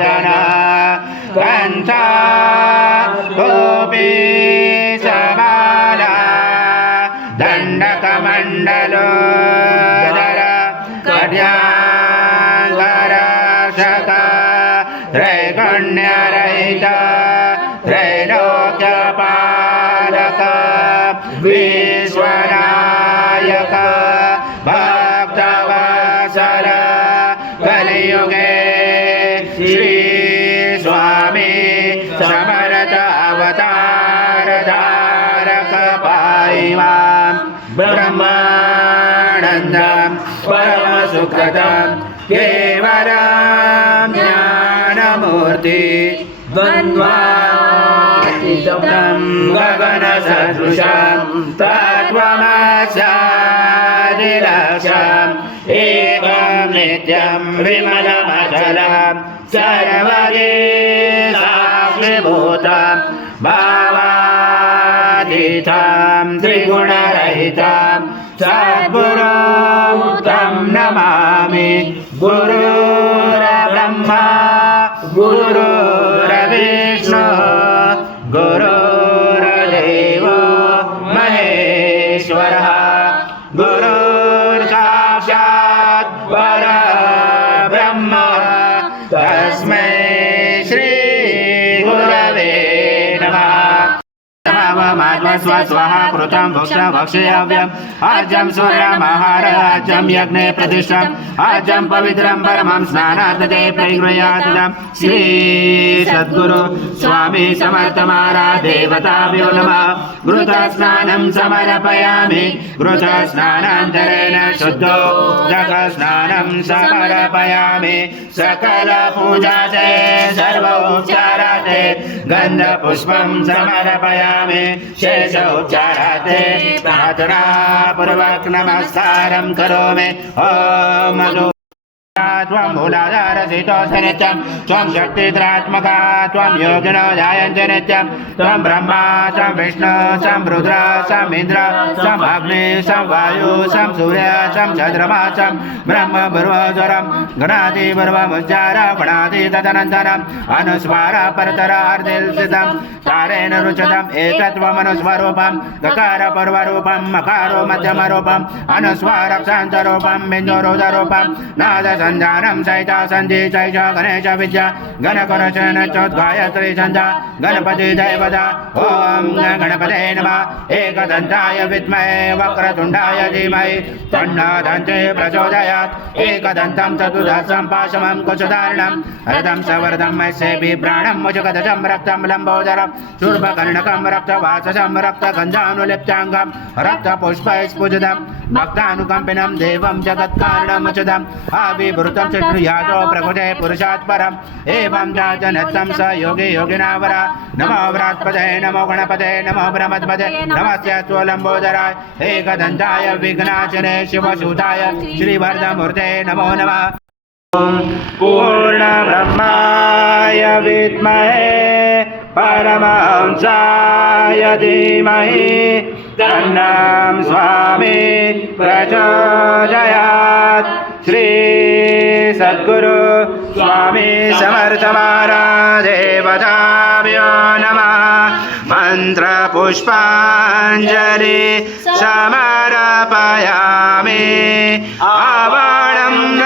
साधन कण्ठा गोपी समाला दण्डकमण्डलो कन्याङ्गरसक त्रैगण्यरहित त्रैलोक्यपालक ब्रह्मानन्दं परमसुखदं केवलं ज्ञानमूर्ति द्वन्द्वातीतं गगनसदृशं तत्त्वमस्यादिलक्षम् एवं नित्यं विमलमचलं सर्वगे साक्षिभूतं भावातीतं त्रिगुणरहितं सद्गुरुं तं नमामि गुरुर्ब्रह्मा स्वस्वः कृतं भक्ष भक्षयाव्यम् आज्यं सूर्यमहाराज्यं यज्ञे प्रतिष्ठम् आज्यं पवित्रं परमं स्नानार्थते प्रगृह्यातम् श्री सद्गुरु स्वामी समर्थ महाराज देवताभ्यो नमः घृतस्नानं समर्पयामि घृतस्नानान्तरेण शुद्धो स्नानं समर्पयामि सकलपूजाते सर्वोपचाराते गन्धपुष्पं समर्पयामि। शेष उच्चाराते प्रार्थना पूर्वक नमस्कारं करोमि। ॐ त्वं त्वं शक्तित्रात्मका त्वं योगिनो जायन्त नित्यं। त्वं ब्रह्मा, त्वं विष्णु सं रुद्र सं इन्द्र सं अग्नि सं वायु सं सूर्य सं चन्द्रमा सं ब्रह्म पूर्वस्वरं गणादि पूर्वमुच्चार गणादि तदनन्तरम् अनुस्वार परतरार्धिल्सितं तारेण रुचितम् एकत्वमनुस्वरूपं गकार पूर्वरूपं मकारो मध्यमरूपम् अनुस्वारक्षान्तरूपं बिन्दुरुदरूपं नाद सञ्जानं सहिता सन्धि चैष गणेश विद्या गणकरचन चोद्गायत्री सन्धा गणपति दैवता ॐ गणपते नमः। एकदन्ताय विद्महे वक्रतुण्डाय धीमहि तन्नदन्ते प्रचोदयात्। एकदन्तं चतुर्दशं पाशमं कुशधारणं रथं सवरदं मत्स्ये बिभ्राणं मुजगदजं रक्तं लम्बोदरं शूर्पकर्णकं रक्तवाससं रक्तगन्धानुलिप्ताङ्गं रक्तपुष्पैस्फुजितं भक्तानुकम्पिनं देवं जगत्कारणमुचितम् आविवृतं चतुर्यादो प्रकृते पुरुषात् परम् एवं जातनत्तं स योगी योगिनावर। नमो व्रात्पदे नमो गणपते, नमो ब्रह्मद्पदे नमस्य लम्बोदराय एकदन्ताय विघ्नाचने शिवसूताय श्रीवरदमूर्ते नमो नमः। पूर्णब्रह्माय विद्महे। परमहंसाय धीमहि तन्नं स्वामी प्रचोदयात्। श्री सद्गुरु स्वामी समर्थ महाराज देवताभ्यो नमः। मन्त्रपुष्पाञ्जलि समर्पयामि